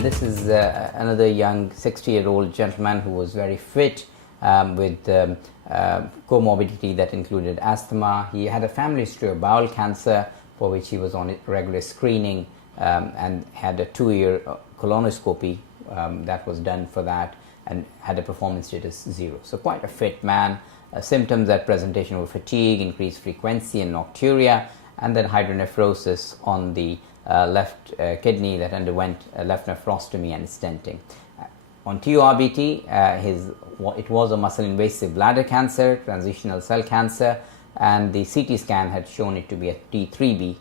And this is another young 60-year-old gentleman who was very fit with comorbidity that included asthma. He had a family history of bowel cancer for which he was on regular screening and had a 2-year colonoscopy that was done for that and had a performance status 0. So quite a fit man. Symptoms at presentation were fatigue, increased frequency and nocturia, and then hydronephrosis on the left kidney that underwent left nephrostomy and stenting. On TURBT, it was a muscle invasive bladder cancer, transitional cell cancer, and the CT scan had shown it to be a T3B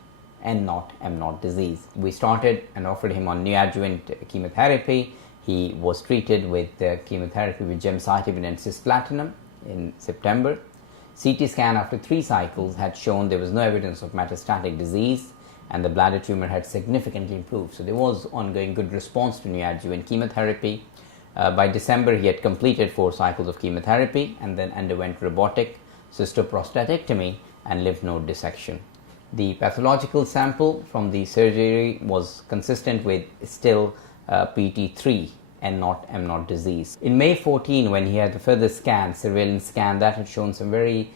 N0 M0 disease. We started and offered him on neoadjuvant chemotherapy. He was treated with chemotherapy with gemcitabine and cisplatinum in September. CT scan after 3 cycles had shown there was no evidence of metastatic disease and the bladder tumor had significantly improved. So there was ongoing good response to neoadjuvant chemotherapy. By December, he had completed 4 cycles of chemotherapy and then underwent robotic cystoprostatectomy and lymph node dissection. The pathological sample from the surgery was consistent with still PT3 N0 M0 disease. In May 14, when he had the further scan, surveillance scan, that had shown some very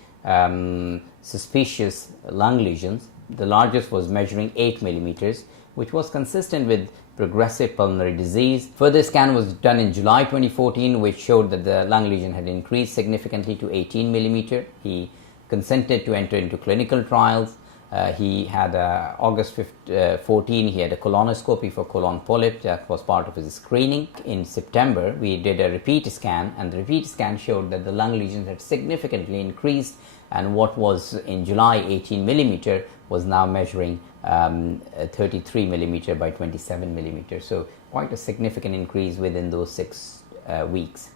suspicious lung lesions. The largest was measuring 8 millimeters, which was consistent with progressive pulmonary disease. Further scan was done in July 2014, which showed that the lung lesion had increased significantly to 18 millimeter. He consented to enter into clinical trials. He had August 14, he had a colonoscopy for colon polyp that was part of his screening. In September, we did a repeat scan, and the repeat scan showed that the lung lesions had significantly increased, and what was in July 18 millimeter was now measuring 33 millimeter by 27 millimeter. So quite a significant increase within those 6 weeks.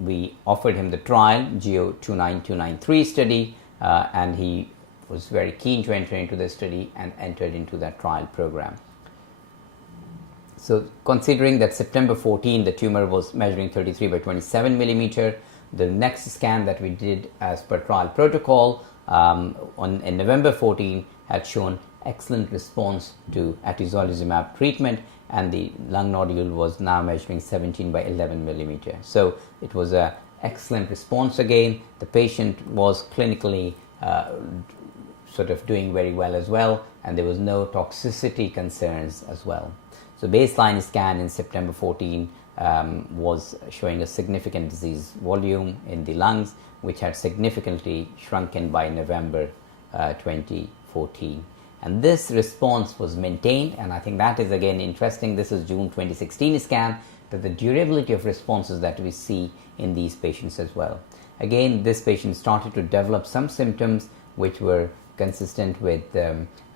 We offered him the trial, GEO 29293 study, and he was very keen to enter into the study and entered into that trial program. So considering that September 14 the tumor was measuring 33 by 27 millimeter, the next scan that we did as per trial protocol in November 14 had shown excellent response to atezolizumab treatment, and the lung nodule was now measuring 17 by 11 millimeter. So it was an excellent response again. The patient was clinically sort of doing very well as well, and there was no toxicity concerns as well. So baseline scan in September 14 was showing a significant disease volume in the lungs, which had significantly shrunken by November 2014. And this response was maintained, and I think that is again interesting. This is June 2016 scan, that the durability of responses that we see in these patients as well. Again, this patient started to develop some symptoms which were consistent with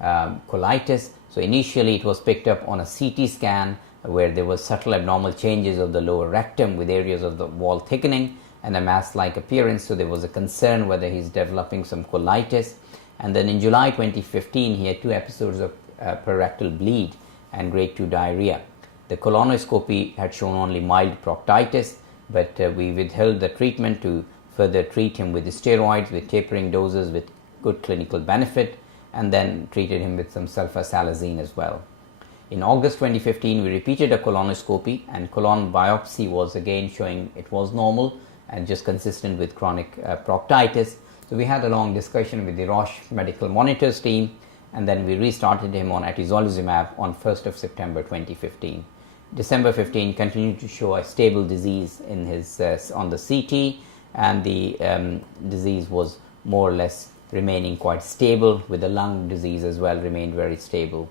colitis. So initially it was picked up on a CT scan where there was subtle abnormal changes of the lower rectum with areas of the wall thickening and a mass-like appearance. So there was a concern whether he's developing some colitis. And then in July 2015 he had 2 episodes of perirectal bleed and grade 2 diarrhea. The colonoscopy had shown only mild proctitis, but we withheld the treatment to further treat him with steroids with tapering doses with good clinical benefit, and then treated him with some sulfasalazine as well. In August 2015 we repeated a colonoscopy, and colon biopsy was again showing it was normal and just consistent with chronic proctitis. So we had a long discussion with the Roche Medical Monitors team, and then we restarted him on atezolizumab on 1st of September 2015. December 15 continued to show a stable disease in his on the CT, and the disease was more or less remaining quite stable, with the lung disease as well remained very stable.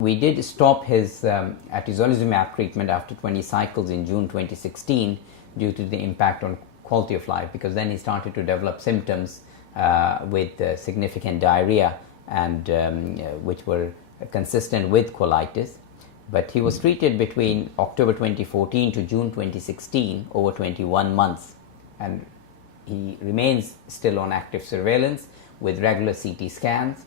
We did stop his atezolizumab treatment after 20 cycles in June 2016 due to the impact on quality of life, because then he started to develop symptoms with significant diarrhea and which were consistent with colitis. But he was treated between October 2014 to June 2016, over 21 months, and he remains still on active surveillance with regular CT scans.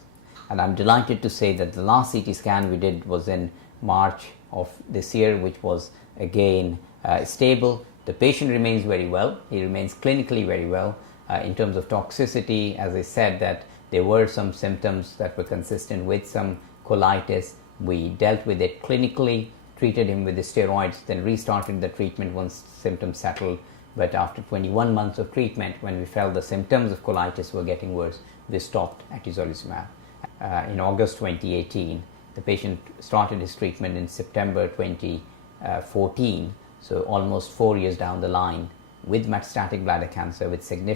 And I'm delighted to say that the last CT scan we did was in March of this year, which was again stable. The patient remains very well. He remains clinically very well. In terms of toxicity, as I said, that there were some symptoms that were consistent with some colitis. We dealt with it clinically, treated him with the steroids, then restarted the treatment once symptoms settled. But after 21 months of treatment, when we felt the symptoms of colitis were getting worse, we stopped atezolizumab. In August 2018, the patient started his treatment in September 2014, so almost 4 years down the line, with metastatic bladder cancer with significant